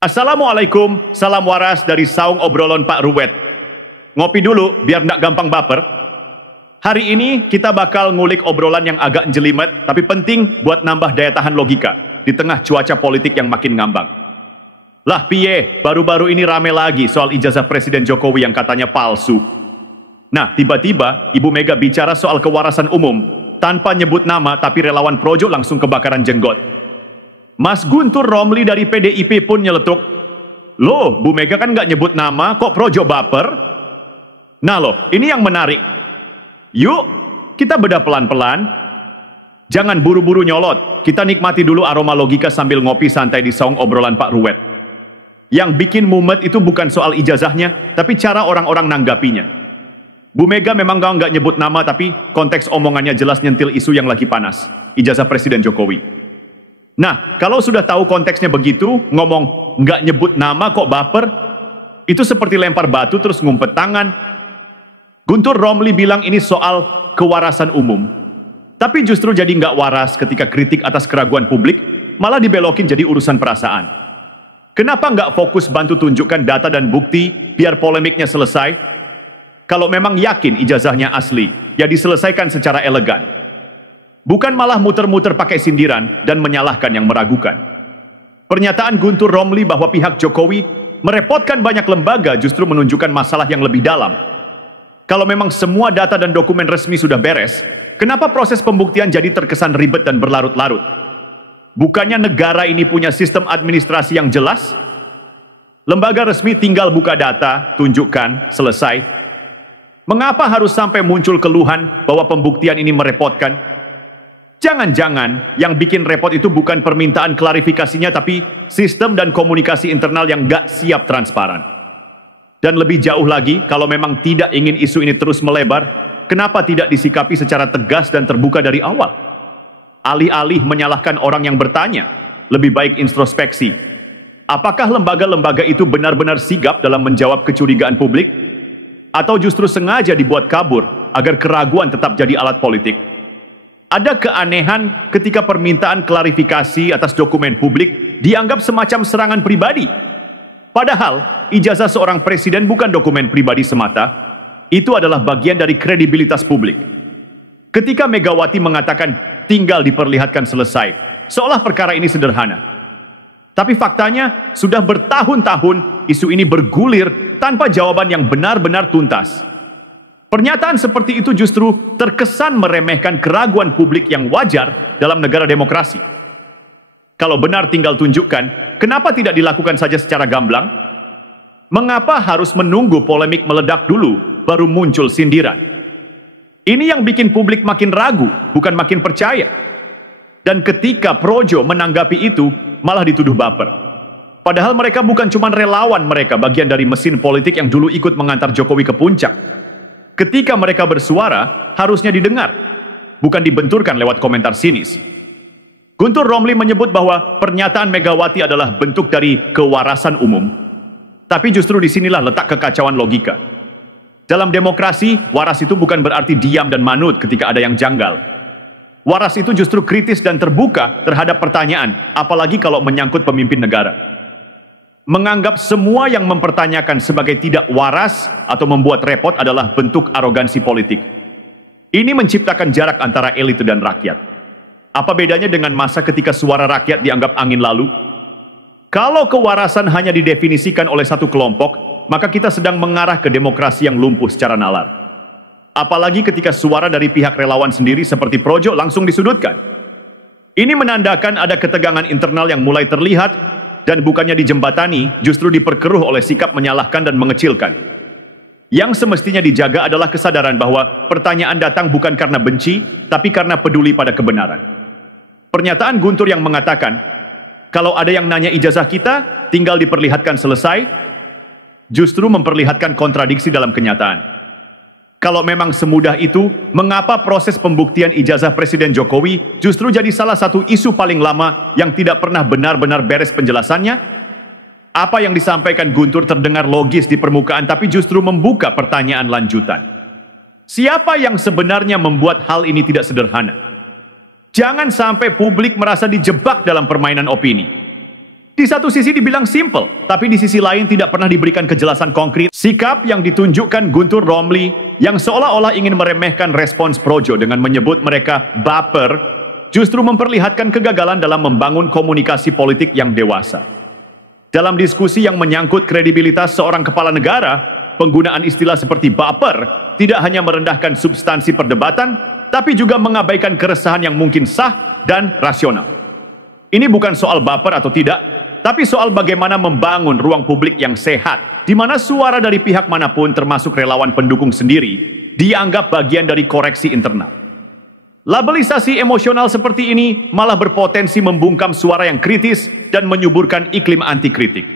Assalamualaikum, salam waras dari Saung Obrolan Pak Ruwet. Ngopi dulu biar nggak gampang baper. Hari ini kita bakal ngulik obrolan yang agak jelimet, tapi penting buat nambah daya tahan logika di tengah cuaca politik yang makin ngambang. Lah piye, baru-baru ini rame lagi soal ijazah Presiden Jokowi yang katanya palsu. Nah, tiba-tiba Ibu Mega bicara soal kewarasan umum, tanpa nyebut nama tapi relawan projo langsung kebakaran jenggot. Mas Guntur Romli dari PDIP pun nyeletuk, "Loh, Bu Mega kan nggak nyebut nama, kok projo baper?" Nah loh, ini yang menarik. Yuk, kita bedah pelan-pelan. Jangan buru-buru nyolot, kita nikmati dulu aroma logika sambil ngopi santai di Saung Obrolan Pak Ruwet. Yang bikin mumet itu bukan soal ijazahnya, tapi cara orang-orang nanggapinya. Bu Mega memang nggak nyebut nama, tapi konteks omongannya jelas nyentil isu yang lagi panas, ijazah Presiden Jokowi. Nah, kalau sudah tahu konteksnya begitu, ngomong nggak nyebut nama kok baper, itu seperti lempar batu terus ngumpet tangan. Guntur Romli bilang ini soal kewarasan umum. Tapi justru jadi nggak waras ketika kritik atas keraguan publik, malah dibelokin jadi urusan perasaan. Kenapa nggak fokus bantu tunjukkan data dan bukti, biar polemiknya selesai? Kalau memang yakin ijazahnya asli, ya diselesaikan secara elegan. Bukan malah muter-muter pakai sindiran dan menyalahkan yang meragukan. Pernyataan Guntur Romli bahwa pihak Jokowi merepotkan banyak lembaga justru menunjukkan masalah yang lebih dalam. Kalau memang semua data dan dokumen resmi sudah beres, kenapa proses pembuktian jadi terkesan ribet dan berlarut-larut? Bukannya negara ini punya sistem administrasi yang jelas? Lembaga resmi tinggal buka data, tunjukkan, selesai. Mengapa harus sampai muncul keluhan bahwa pembuktian ini merepotkan? Jangan-jangan yang bikin repot itu bukan permintaan klarifikasinya, tapi sistem dan komunikasi internal yang gak siap transparan. Dan lebih jauh lagi, kalau memang tidak ingin isu ini terus melebar, kenapa tidak disikapi secara tegas dan terbuka dari awal? Alih-alih menyalahkan orang yang bertanya, lebih baik introspeksi. Apakah lembaga-lembaga itu benar-benar sigap dalam menjawab kecurigaan publik? Atau justru sengaja dibuat kabur agar keraguan tetap jadi alat politik? Ada keanehan ketika permintaan klarifikasi atas dokumen publik dianggap semacam serangan pribadi. Padahal, ijazah seorang presiden bukan dokumen pribadi semata, itu adalah bagian dari kredibilitas publik. Ketika Megawati mengatakan tinggal diperlihatkan selesai, seolah perkara ini sederhana. Tapi faktanya, sudah bertahun-tahun isu ini bergulir tanpa jawaban yang benar-benar tuntas. Pernyataan seperti itu justru terkesan meremehkan keraguan publik yang wajar dalam negara demokrasi. Kalau benar tinggal tunjukkan, kenapa tidak dilakukan saja secara gamblang? Mengapa harus menunggu polemik meledak dulu, baru muncul sindiran? Ini yang bikin publik makin ragu, bukan makin percaya. Dan ketika projo menanggapi itu, malah dituduh baper. Padahal mereka bukan cuma relawan mereka, bagian dari mesin politik yang dulu ikut mengantar Jokowi ke puncak. Ketika mereka bersuara, harusnya didengar, bukan dibenturkan lewat komentar sinis. Guntur Romli menyebut bahwa pernyataan Megawati adalah bentuk dari kewarasan umum. Tapi justru disinilah letak kekacauan logika. Dalam demokrasi, waras itu bukan berarti diam dan manut ketika ada yang janggal. Waras itu justru kritis dan terbuka terhadap pertanyaan, apalagi kalau menyangkut pemimpin negara. Menganggap semua yang mempertanyakan sebagai tidak waras atau membuat repot adalah bentuk arogansi politik. Ini menciptakan jarak antara elit dan rakyat. Apa bedanya dengan masa ketika suara rakyat dianggap angin lalu? Kalau kewarasan hanya didefinisikan oleh satu kelompok, maka kita sedang mengarah ke demokrasi yang lumpuh secara nalar. Apalagi ketika suara dari pihak relawan sendiri seperti projo langsung disudutkan. Ini menandakan ada ketegangan internal yang mulai terlihat, dan bukannya dijembatani, justru diperkeruh oleh sikap menyalahkan dan mengecilkan. Yang semestinya dijaga adalah kesadaran bahwa pertanyaan datang bukan karena benci, tapi karena peduli pada kebenaran. Pernyataan Guntur yang mengatakan, kalau ada yang nanya ijazah kita, tinggal diperlihatkan selesai, justru memperlihatkan kontradiksi dalam kenyataan. Kalau memang semudah itu, mengapa proses pembuktian ijazah Presiden Jokowi justru jadi salah satu isu paling lama yang tidak pernah benar-benar beres penjelasannya? Apa yang disampaikan Guntur terdengar logis di permukaan, tapi justru membuka pertanyaan lanjutan. Siapa yang sebenarnya membuat hal ini tidak sederhana? Jangan sampai publik merasa dijebak dalam permainan opini. Di satu sisi dibilang simple, tapi di sisi lain tidak pernah diberikan kejelasan konkret. Sikap yang ditunjukkan Guntur Romli yang seolah-olah ingin meremehkan respons Projo dengan menyebut mereka baper, justru memperlihatkan kegagalan dalam membangun komunikasi politik yang dewasa. Dalam diskusi yang menyangkut kredibilitas seorang kepala negara, penggunaan istilah seperti baper tidak hanya merendahkan substansi perdebatan, tapi juga mengabaikan keresahan yang mungkin sah dan rasional. Ini bukan soal baper atau tidak, tapi soal bagaimana membangun ruang publik yang sehat, di mana suara dari pihak manapun termasuk relawan pendukung sendiri, dianggap bagian dari koreksi internal. Labelisasi emosional seperti ini malah berpotensi membungkam suara yang kritis dan menyuburkan iklim anti kritik.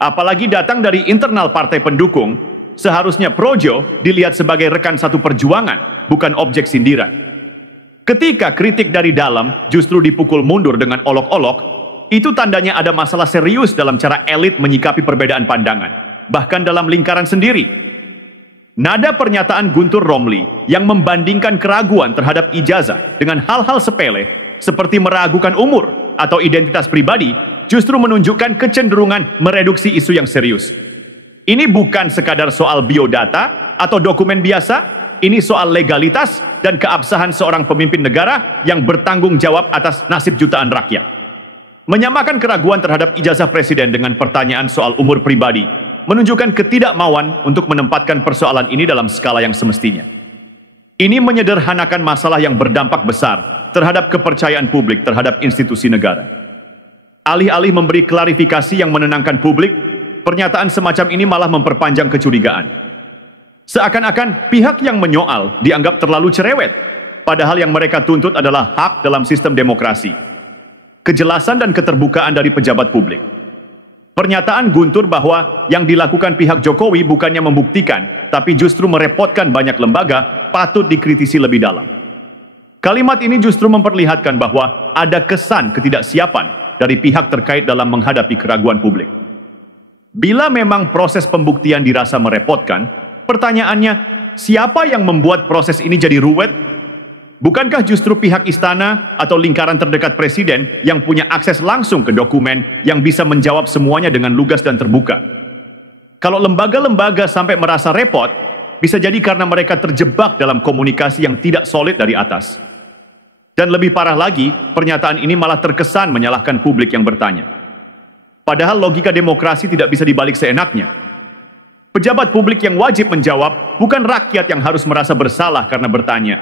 Apalagi datang dari internal partai pendukung, seharusnya Projo dilihat sebagai rekan satu perjuangan, bukan objek sindiran. Ketika kritik dari dalam justru dipukul mundur dengan olok-olok, itu tandanya ada masalah serius dalam cara elit menyikapi perbedaan pandangan, bahkan dalam lingkaran sendiri. Nada pernyataan Guntur Romli yang membandingkan keraguan terhadap ijazah dengan hal-hal sepele seperti meragukan umur atau identitas pribadi justru menunjukkan kecenderungan mereduksi isu yang serius. Ini bukan sekadar soal biodata atau dokumen biasa, ini soal legalitas dan keabsahan seorang pemimpin negara yang bertanggung jawab atas nasib jutaan rakyat. Menyamakan keraguan terhadap ijazah presiden dengan pertanyaan soal umur pribadi menunjukkan ketidakmauan untuk menempatkan persoalan ini dalam skala yang semestinya. Ini menyederhanakan masalah yang berdampak besar terhadap kepercayaan publik terhadap institusi negara. Alih-alih memberi klarifikasi yang menenangkan publik, pernyataan semacam ini malah memperpanjang kecurigaan. Seakan-akan pihak yang menyoal dianggap terlalu cerewet, padahal yang mereka tuntut adalah hak dalam sistem demokrasi, kejelasan dan keterbukaan dari pejabat publik. Pernyataan Guntur bahwa yang dilakukan pihak Jokowi bukannya membuktikan, tapi justru merepotkan banyak lembaga, patut dikritisi lebih dalam. Kalimat ini justru memperlihatkan bahwa ada kesan ketidaksiapan dari pihak terkait dalam menghadapi keraguan publik. Bila memang proses pembuktian dirasa merepotkan, pertanyaannya, siapa yang membuat proses ini jadi ruwet? Bukankah justru pihak istana atau lingkaran terdekat presiden yang punya akses langsung ke dokumen yang bisa menjawab semuanya dengan lugas dan terbuka? Kalau lembaga-lembaga sampai merasa repot, bisa jadi karena mereka terjebak dalam komunikasi yang tidak solid dari atas. Dan lebih parah lagi, pernyataan ini malah terkesan menyalahkan publik yang bertanya. Padahal logika demokrasi tidak bisa dibalik seenaknya. Pejabat publik yang wajib menjawab, bukan rakyat yang harus merasa bersalah karena bertanya.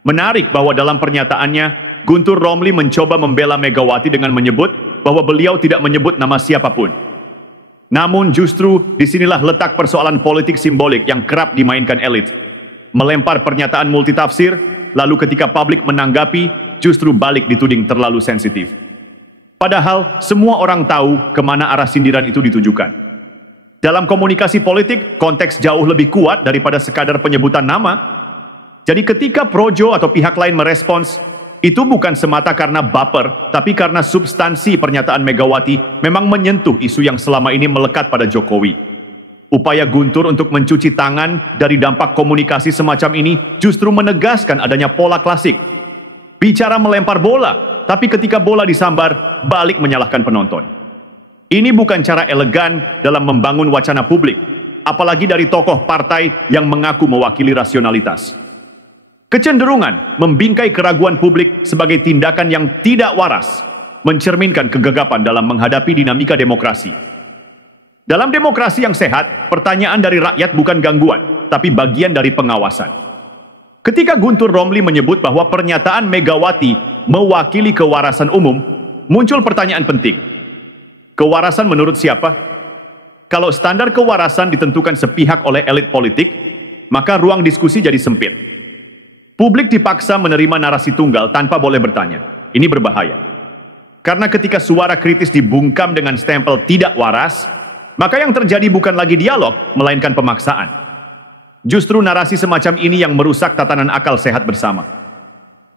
Menarik bahwa dalam pernyataannya, Guntur Romli mencoba membela Megawati dengan menyebut bahwa beliau tidak menyebut nama siapapun. Namun justru disinilah letak persoalan politik simbolik yang kerap dimainkan elit. Melempar pernyataan multitafsir, lalu ketika publik menanggapi, justru balik dituding terlalu sensitif. Padahal semua orang tahu kemana arah sindiran itu ditujukan. Dalam komunikasi politik, konteks jauh lebih kuat daripada sekadar penyebutan nama. Jadi ketika Projo atau pihak lain merespons, itu bukan semata karena baper, tapi karena substansi pernyataan Megawati memang menyentuh isu yang selama ini melekat pada Jokowi. Upaya Guntur untuk mencuci tangan dari dampak komunikasi semacam ini justru menegaskan adanya pola klasik. Bicara melempar bola, tapi ketika bola disambar, balik menyalahkan penonton. Ini bukan cara elegan dalam membangun wacana publik, apalagi dari tokoh partai yang mengaku mewakili rasionalitas. Kecenderungan membingkai keraguan publik sebagai tindakan yang tidak waras, mencerminkan kegagapan dalam menghadapi dinamika demokrasi. Dalam demokrasi yang sehat, pertanyaan dari rakyat bukan gangguan, tapi bagian dari pengawasan. Ketika Guntur Romli menyebut bahwa pernyataan Megawati mewakili kewarasan umum, muncul pertanyaan penting. Kewarasan menurut siapa? Kalau standar kewarasan ditentukan sepihak oleh elit politik, maka ruang diskusi jadi sempit. Publik dipaksa menerima narasi tunggal tanpa boleh bertanya. Ini berbahaya. Karena ketika suara kritis dibungkam dengan stempel tidak waras, maka yang terjadi bukan lagi dialog, melainkan pemaksaan. Justru narasi semacam ini yang merusak tatanan akal sehat bersama.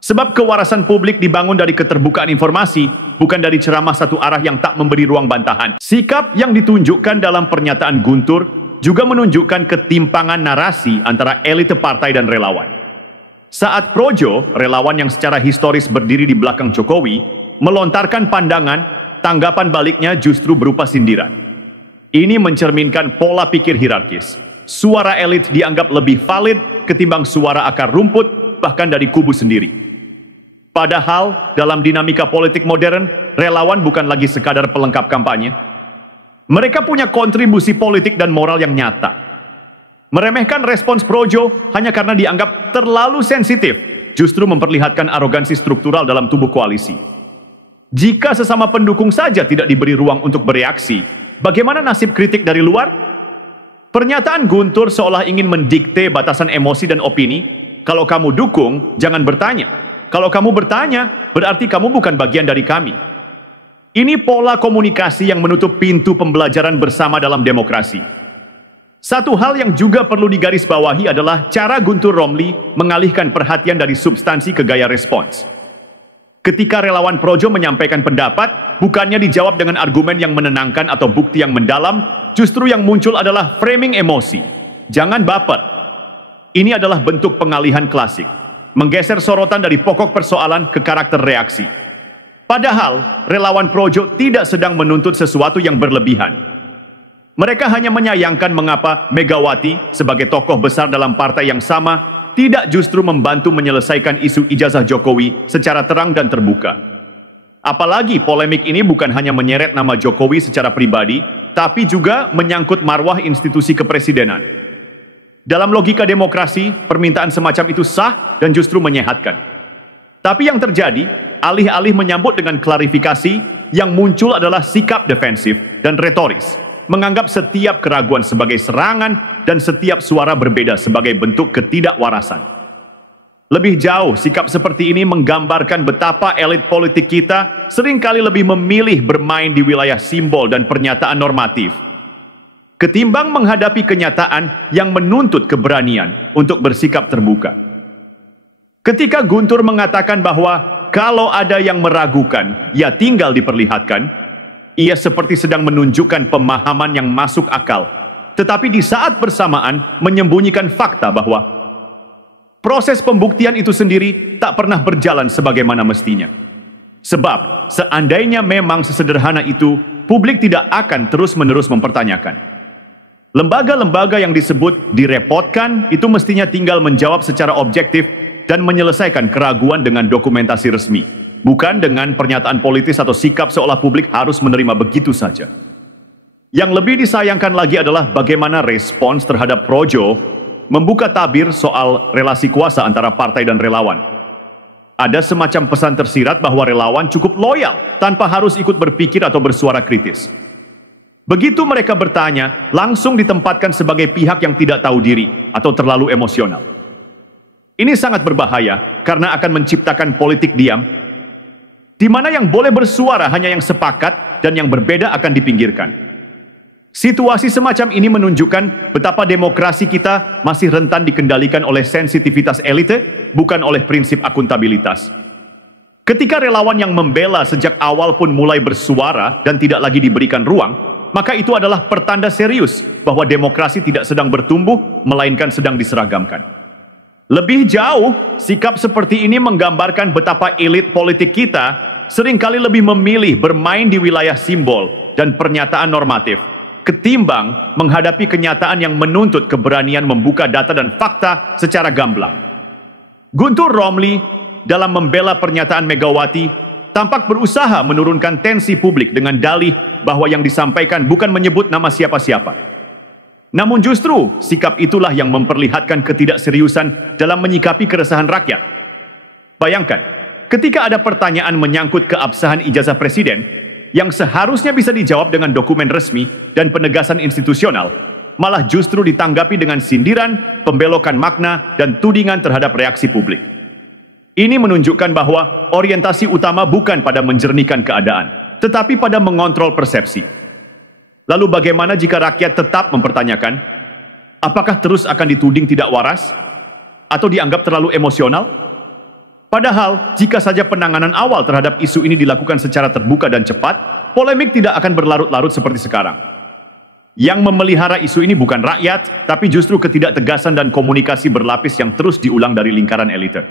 Sebab kewarasan publik dibangun dari keterbukaan informasi, bukan dari ceramah satu arah yang tak memberi ruang bantahan. Sikap yang ditunjukkan dalam pernyataan Guntur juga menunjukkan ketimpangan narasi antara elit partai dan relawan. Saat Projo, relawan yang secara historis berdiri di belakang Jokowi, melontarkan pandangan tanggapan baliknya justru berupa sindiran. Ini mencerminkan pola pikir hierarkis. Suara elit dianggap lebih valid ketimbang suara akar rumput, bahkan dari kubu sendiri. Padahal, dalam dinamika politik modern, relawan bukan lagi sekadar pelengkap kampanye. Mereka punya kontribusi politik dan moral yang nyata. Meremehkan respons projo hanya karena dianggap terlalu sensitif, justru memperlihatkan arogansi struktural dalam tubuh koalisi. Jika sesama pendukung saja tidak diberi ruang untuk bereaksi, bagaimana nasib kritik dari luar? Pernyataan Guntur seolah ingin mendikte batasan emosi dan opini. Kalau kamu dukung, jangan bertanya. Kalau kamu bertanya, berarti kamu bukan bagian dari kami. Ini pola komunikasi yang menutup pintu pembelajaran bersama dalam demokrasi. Satu hal yang juga perlu digarisbawahi adalah cara Guntur Romli mengalihkan perhatian dari substansi ke gaya respons. Ketika relawan projo menyampaikan pendapat, bukannya dijawab dengan argumen yang menenangkan atau bukti yang mendalam, justru yang muncul adalah framing emosi. Jangan baper. Ini adalah bentuk pengalihan klasik, menggeser sorotan dari pokok persoalan ke karakter reaksi. Padahal, relawan projo tidak sedang menuntut sesuatu yang berlebihan. Mereka hanya menyayangkan mengapa Megawati, sebagai tokoh besar dalam partai yang sama, tidak justru membantu menyelesaikan isu ijazah Jokowi secara terang dan terbuka. Apalagi polemik ini bukan hanya menyeret nama Jokowi secara pribadi, tapi juga menyangkut marwah institusi kepresidenan. Dalam logika demokrasi, permintaan semacam itu sah dan justru menyehatkan. Tapi yang terjadi, alih-alih menyambut dengan klarifikasi, yang muncul adalah sikap defensif dan retoris, menganggap setiap keraguan sebagai serangan dan setiap suara berbeda sebagai bentuk ketidakwarasan. Lebih jauh, sikap seperti ini menggambarkan betapa elit politik kita seringkali lebih memilih bermain di wilayah simbol dan pernyataan normatif, ketimbang menghadapi kenyataan yang menuntut keberanian untuk bersikap terbuka. Ketika Guntur mengatakan bahwa kalau ada yang meragukan, ya tinggal diperlihatkan, ia seperti sedang menunjukkan pemahaman yang masuk akal, tetapi di saat bersamaan menyembunyikan fakta bahwa proses pembuktian itu sendiri tak pernah berjalan sebagaimana mestinya. Sebab, seandainya memang sesederhana itu, publik tidak akan terus-menerus mempertanyakan. Lembaga-lembaga yang disebut direpotkan itu mestinya tinggal menjawab secara objektif dan menyelesaikan keraguan dengan dokumentasi resmi, bukan dengan pernyataan politis atau sikap seolah publik harus menerima begitu saja. Yang lebih disayangkan lagi adalah bagaimana respons terhadap projo membuka tabir soal relasi kuasa antara partai dan relawan. Ada semacam pesan tersirat bahwa relawan cukup loyal tanpa harus ikut berpikir atau bersuara kritis. Begitu mereka bertanya, langsung ditempatkan sebagai pihak yang tidak tahu diri atau terlalu emosional. Ini sangat berbahaya karena akan menciptakan politik diam, di mana yang boleh bersuara hanya yang sepakat dan yang berbeda akan dipinggirkan. Situasi semacam ini menunjukkan betapa demokrasi kita masih rentan dikendalikan oleh sensitivitas elite, bukan oleh prinsip akuntabilitas. Ketika relawan yang membela sejak awal pun mulai bersuara dan tidak lagi diberikan ruang, maka itu adalah pertanda serius bahwa demokrasi tidak sedang bertumbuh, melainkan sedang diseragamkan. Lebih jauh, sikap seperti ini menggambarkan betapa elit politik kita seringkali lebih memilih bermain di wilayah simbol dan pernyataan normatif, ketimbang menghadapi kenyataan yang menuntut keberanian membuka data dan fakta secara gamblang. Guntur Romli dalam membela pernyataan Megawati tampak berusaha menurunkan tensi publik dengan dalih bahwa yang disampaikan bukan menyebut nama siapa-siapa. Namun justru sikap itulah yang memperlihatkan ketidakseriusan dalam menyikapi keresahan rakyat. Bayangkan, ketika ada pertanyaan menyangkut keabsahan ijazah presiden, yang seharusnya bisa dijawab dengan dokumen resmi dan penegasan institusional, malah justru ditanggapi dengan sindiran, pembelokan makna, dan tudingan terhadap reaksi publik. Ini menunjukkan bahwa orientasi utama bukan pada menjernihkan keadaan, tetapi pada mengontrol persepsi. Lalu bagaimana jika rakyat tetap mempertanyakan, apakah terus akan dituding tidak waras? Atau dianggap terlalu emosional? Padahal, jika saja penanganan awal terhadap isu ini dilakukan secara terbuka dan cepat, polemik tidak akan berlarut-larut seperti sekarang. Yang memelihara isu ini bukan rakyat, tapi justru ketidaktegasan dan komunikasi berlapis yang terus diulang dari lingkaran elite.